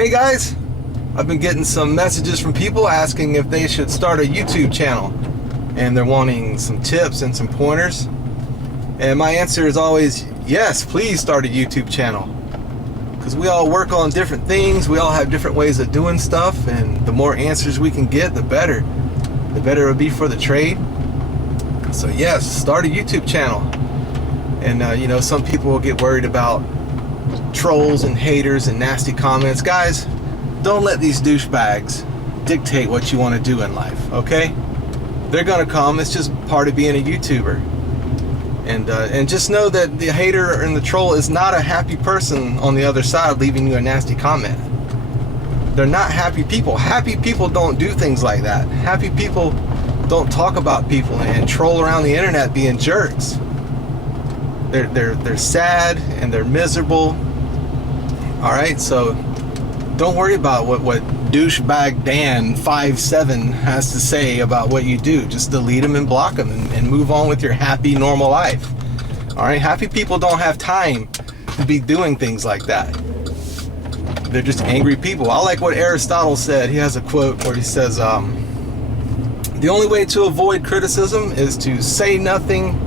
Hey guys, I've been getting some messages from people asking if they should start a YouTube channel, and they're wanting some tips and some pointers. And my answer is always yes, please start a YouTube channel, because we all work on different things, we all have different ways of doing stuff, and the more answers we can get, the better it'll be for the trade. So yes, start a YouTube channel. And you know, some people will get worried about trolls and haters and nasty comments. Guys, don't let these douchebags dictate what you want to do in life, okay? They're gonna come. It's just part of being a YouTuber. And just know that the hater and the troll is not a happy person on the other side leaving you a nasty comment. They're not happy people. Happy people don't do things like that. Happy people don't talk about people and troll around the internet being jerks. They're sad and they're miserable. All right, so don't worry about what douchebag Dan 57 has to say about what you do. Just delete them and block them and move on with your happy, normal life. All right, happy people don't have time to be doing things like that. They're just angry people. I like what Aristotle said. He has a quote where he says, the only way to avoid criticism is to say nothing,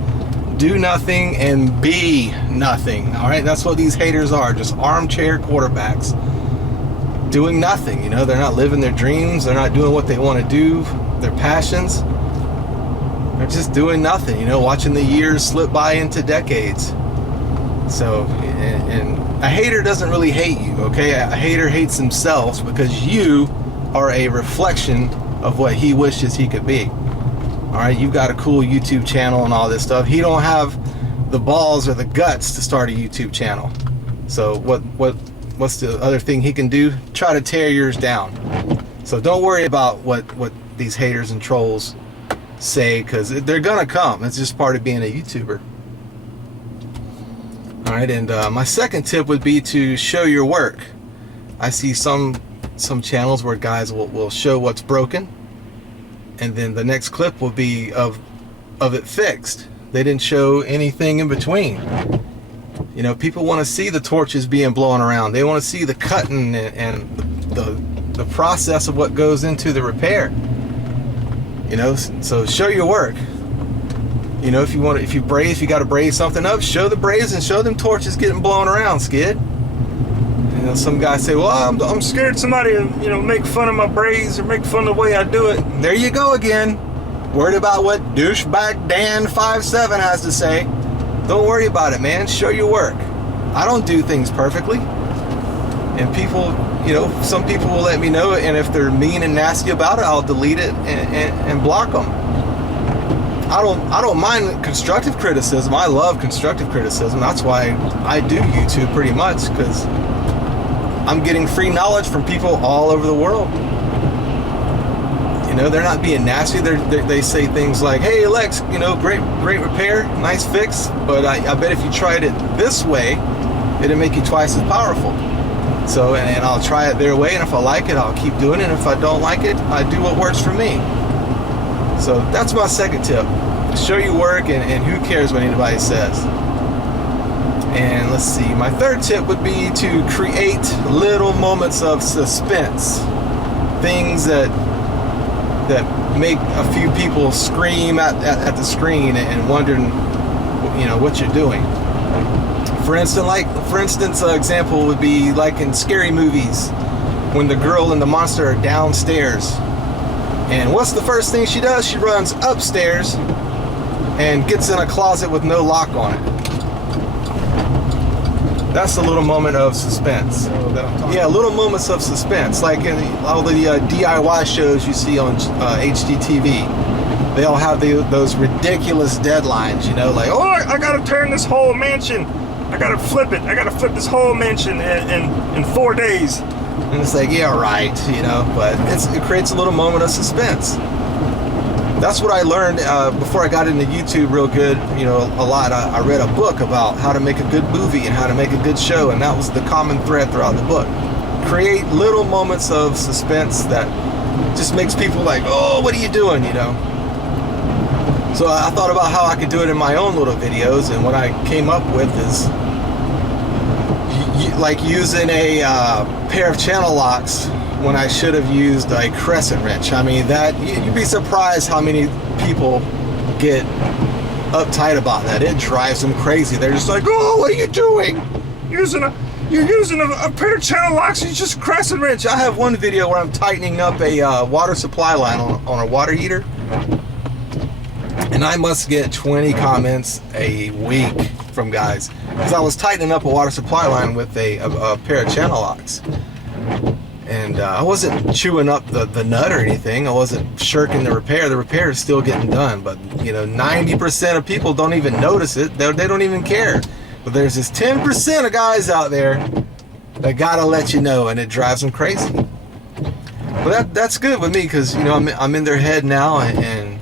do nothing, and be nothing. All right, that's what these haters are, just armchair quarterbacks doing nothing. You know, they're not living their dreams, they're not doing what they want to do, their passions. They're just doing nothing, you know, watching the years slip by into decades. So, and a hater doesn't really hate you, okay? A hater hates themselves because you are a reflection of what he wishes he could be. All right, you've got a cool YouTube channel and all this stuff. He don't have the balls or the guts to start a YouTube channel. So what's the other thing he can do? Try to tear yours down. So don't worry about what these haters and trolls say, because they're gonna come. It's just part of being a YouTuber. All right, and my second tip would be to show your work. I see some channels where guys will show what's broken, and then the next clip will be of it fixed. They didn't show anything in between. You know, people want to see the torches being blown around. They want to see the cutting and the process of what goes into the repair. You know, so show your work. You know, if you got to braze something up, show the braze and show them torches getting blown around, skid. You know, some guys say, well, I'm scared somebody, you know, make fun of my braze or make fun of the way I do it. There you go again. Worried about what douchebag Dan 57 has to say. Don't worry about it, man. Show your work. I don't do things perfectly. And people, you know, some people will let me know, and if they're mean and nasty about it, I'll delete it and block them. I don't mind constructive criticism. I love constructive criticism. That's why I do YouTube pretty much, because I'm getting free knowledge from people all over the world. You know, they're not being nasty. They say things like, hey Lex, you know, great repair, nice fix, but I bet if you tried it this way, it'd make you twice as powerful. So, and I'll try it their way, and if I like it, I'll keep doing it. And if I don't like it, I do what works for me. So that's my second tip. Show your work, and who cares what anybody says. And let's see, my third tip would be to create little moments of suspense. Things that make a few people scream at the screen and wondering, you know, what you're doing. For instance, an example would be like in scary movies, when the girl and the monster are downstairs. And what's the first thing she does? She runs upstairs and gets in a closet with no lock on it. That's a little moment of suspense. Yeah, little moments of suspense. Like in all the D.I.Y shows you see on HGTV. They all have those ridiculous deadlines, you know, like, oh, I gotta turn this whole mansion. I gotta flip it. I gotta flip this whole mansion in 4 days. And it's like, yeah, right, you know, but it creates a little moment of suspense. That's what I learned before I got into YouTube real good, you know, a lot. I read a book about how to make a good movie and how to make a good show, and that was the common thread throughout the book. Create little moments of suspense that just makes people like, oh, what are you doing, you know? So I thought about how I could do it in my own little videos, and what I came up with is like using a pair of channel locks when I should have used a crescent wrench. I mean, that you'd be surprised how many people get uptight about that. It drives them crazy. They're just like, oh, what are you doing? You're using a pair of channel locks. You just crescent wrench. I have one video where I'm tightening up a water supply line on a water heater, and I must get 20 comments a week from guys because I was tightening up a water supply line with a pair of channel locks. And I wasn't chewing up the nut or anything. I wasn't shirking the repair. The repair is still getting done. But, you know, 90% of people don't even notice it. They don't even care. But there's this 10% of guys out there that gotta let you know, and it drives them crazy. But that's good with me because, you know, I'm in their head now, and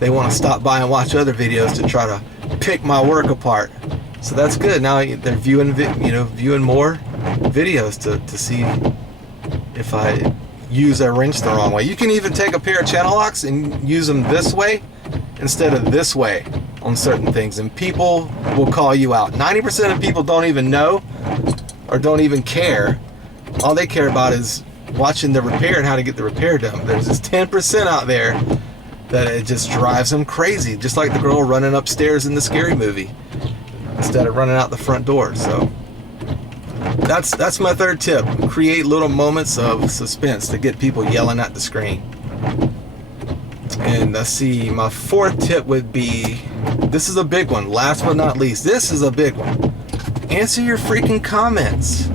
they want to stop by and watch other videos to try to pick my work apart. So that's good. Now they're viewing more videos to see if I use a wrench the wrong way. You can even take a pair of channel locks and use them this way instead of this way on certain things, and people will call you out. 90% of people don't even know or don't even care. All they care about is watching the repair and how to get the repair done. There's this 10% out there that it just drives them crazy, just like the girl running upstairs in the Scary Movie instead of running out the front door. So that's my third tip. Create little moments of suspense to get people yelling at the screen. And let's see, my fourth tip would be, this is a big one, last but not least, this is a big one. Answer your freaking comments.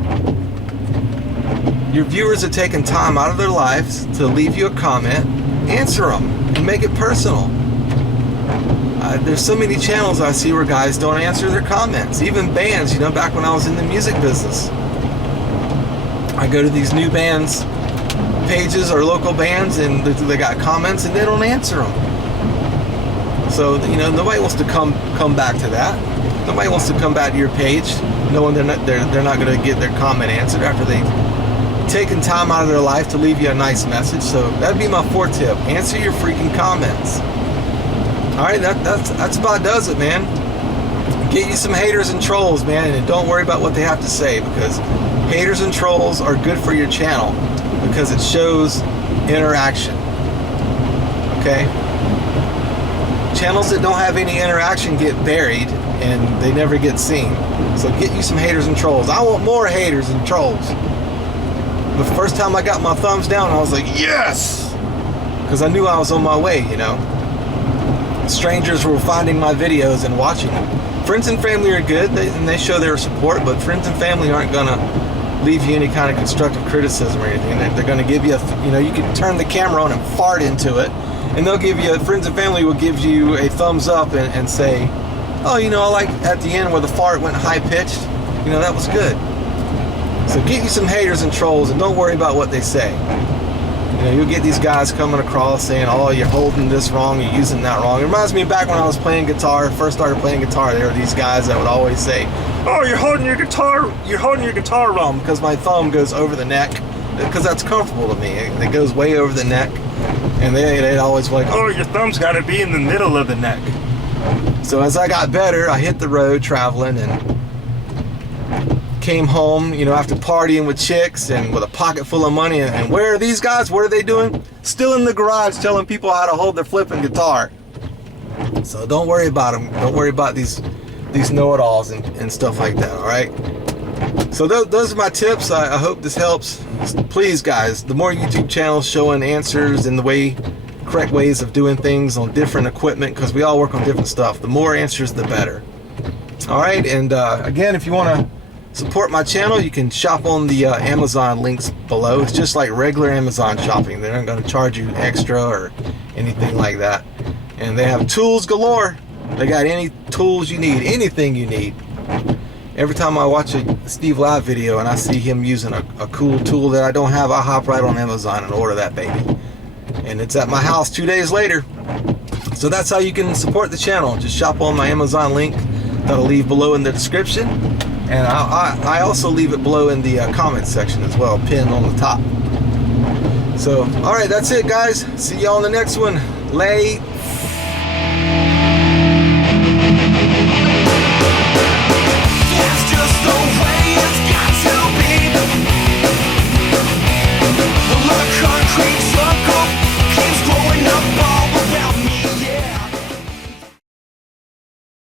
Your viewers are taking time out of their lives to leave you a comment. Answer them and make it personal. There's so many channels I see where guys don't answer their comments. Even bands, you know, back when I was in the music business, I go to these new bands pages or local bands, and they got comments and they don't answer them. So, you know, nobody wants to come back to that. Nobody wants to come back to your page knowing they're not going to get their comment answered after they've taken time out of their life to leave you a nice message. So that'd be my fourth tip. Answer your freaking comments. Alright, that's about does it, man. Get you some haters and trolls, man, and don't worry about what they have to say, because haters and trolls are good for your channel because it shows interaction. Okay? Channels that don't have any interaction get buried and they never get seen. So get you some haters and trolls. I want more haters and trolls. The first time I got my thumbs down, I was like, yes! Because I knew I was on my way, you know. Strangers were finding my videos and watching them. Friends and family are good, and they show their support, but friends and family aren't going to leave you any kind of constructive criticism or anything. They're going to give you you know, you can turn the camera on and fart into it, and they'll give you, friends and family will give you a thumbs up and say, oh, you know, I like at the end where the fart went high-pitched, you know, that was good. So get you some haters and trolls, and don't worry about what they say. You know, you'll get these guys coming across saying, oh, you're holding this wrong, you're using that wrong. It reminds me back when I was playing guitar, first started playing guitar, there were these guys that would always say, oh, you're holding your guitar wrong, because my thumb goes over the neck, because that's comfortable to me. It goes way over the neck, and they'd always be like, oh, your thumb's got to be in the middle of the neck. So as I got better, I hit the road traveling and came home, you know, after partying with chicks and with a pocket full of money, and where are these guys? What are they doing? Still in the garage telling people how to hold their flipping guitar. So don't worry about them. Don't worry about these know-it-alls and stuff like that, all right? So those are my tips. I hope this helps. Please, guys, the more YouTube channels showing answers and the correct ways of doing things on different equipment, because we all work on different stuff, the more answers, the better. All right, and again, if you want to support my channel, you can shop on the Amazon links below. It's just like regular Amazon shopping. They're not going to charge you extra or anything like that. And they have tools galore. They got any tools you need, anything you need. Every time I watch a Steve Live video and I see him using a cool tool that I don't have, I hop right on Amazon and order that baby. And it's at my house 2 days later. So that's how you can support the channel. Just shop on my Amazon link that I'll leave below in the description. And I also leave it below in the comment section as well, pinned on the top. So, alright, that's it, guys. See y'all in the next one. Late. It's just the way it's creeks